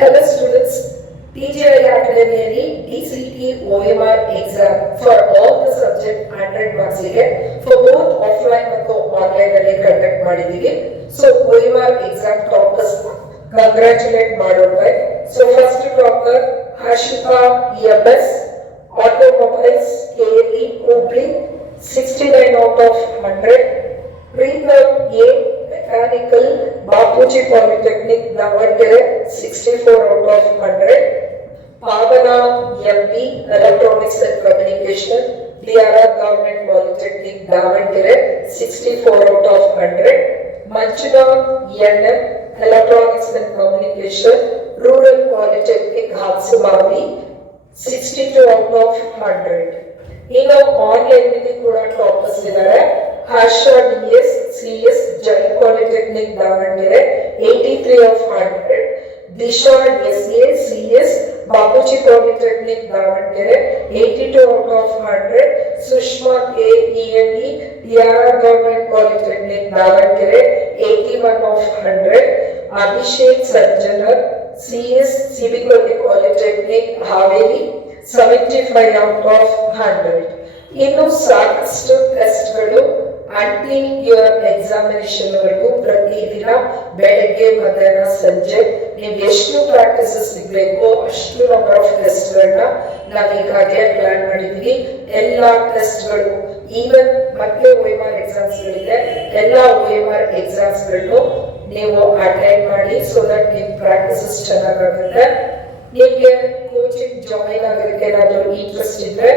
Hello students, TGI Academy DCT OMR exam for all the subject 100 marks ಗೆ for both offline ಮತ್ತು online ಅಲ್ಲಿ conduct ಮಾಡಿದೀವಿ. So OMR exam toppers congratulate ಮಾಡೋಣ. So first topper Harshita EMS Automobiles KLE Hubli 69 out of 100. Preetham A Mechanical Bapuji Polytechnic Davangere 64 out of 100. Pavana MP Electronics and Communication DRR Government Polytechnic Davangere 64 out of 100. Manchuna NM Electronics and Communication Rural Polytechnic Hatsumali 62 out of 100. ಇನ್ನು online ಕೂಡ toppers ಇದ್ದಾರೆ. Harsha DS CS Jain Polytechnic Davangere 83 of 100. Disha SA CS Bapuji Polytechnic Davangere 82 out of 100. Sushma A ENE DRR Government Polytechnic Davangere 81 of 100. Abhishek Sanjana CS Civic Polytechnic Haveli 75 out of 100. ಇನ್ನು ಸಾಕಷ್ಟು ಟೆಸ್ಟ್ಗಳು until your examination ವರೆಗೂ ಪ್ರತಿದಿನ ಬೆಳಗ್ಗೆ ಮಧ್ಯಾಹ್ನ ಸಂಜೆ ನೀವು ಎಷ್ಟು practices ಸಿಗಬೇಕು ಅಷ್ಟು ನಂಬರ್ ಆಫ್ ಟೆಸ್ಟ್ಗಳನ್ನ ನಾವು ಈಗಾಗಲೇ ಪ್ಲಾನ್ ಮಾಡಿದ್ವಿ. ಎಲ್ಲ ಟೆಸ್ಟ್ಗಳು ಈವನ್ ಮತ್ತೆ OMR ಎಕ್ಸಾಮ್ಸ್ಗಳಿದೆ, ಎಲ್ಲ OMR ಎಕ್ಸಾಮ್ಸ್ಗಳನ್ನು ನೀವು ಅಟೆಂಡ್ ಮಾಡಿ ಸೊ ದಟ್ ನಿಮ್ಮ ಪ್ರಾಕ್ಟೀಸಸ್ ಚೆನ್ನಾಗಾಗುತ್ತೆ. ನಿಮಗೆ ಕೋಚಿಂಗ್ ಜಾಯಿನ್ ಆಗೋದಕ್ಕೆ ಏನಾದರೂ ಇಂಟ್ರೆಸ್ಟ್ ಇದ್ರೆ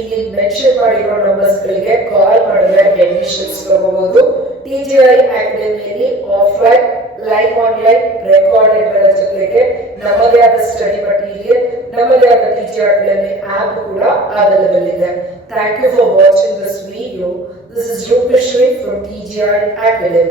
ಇಲ್ಲಿ ಮೆನ್ಷನ್ ಮಾಡಿರೋ ನಂಬರ್ಸ್ಗಳಿಗೆ ಕಾಲ್ ಮಾಡಿದ್ರೆ ಅಡ್ಮಿಷನ್ಸ್ ತಗೋಬಹುದು. TGI ಅಕಾಡೆಮಿಯಲ್ಲಿ ಆಫ್ಲೈನ್ ಲೈವ್ ಆನ್ಲೈನ್ ರೆಕಾರ್ಡೆಡ್ಗಳ ಜೊತೆಗೆ ನಮ್ಮದೇ ಆದ ಸ್ಟಡಿ ಮಟೀರಿಯಲ್, ನಮ್ಮದೇ ಆದ TGI ಅಕಾಡೆಮಿ ಆಪ್ ಕೂಡ ಅವೈಲೇಬಲ್ ಇದೆ. Thank you for watching this video. This is Rupeshri from TGI Academy.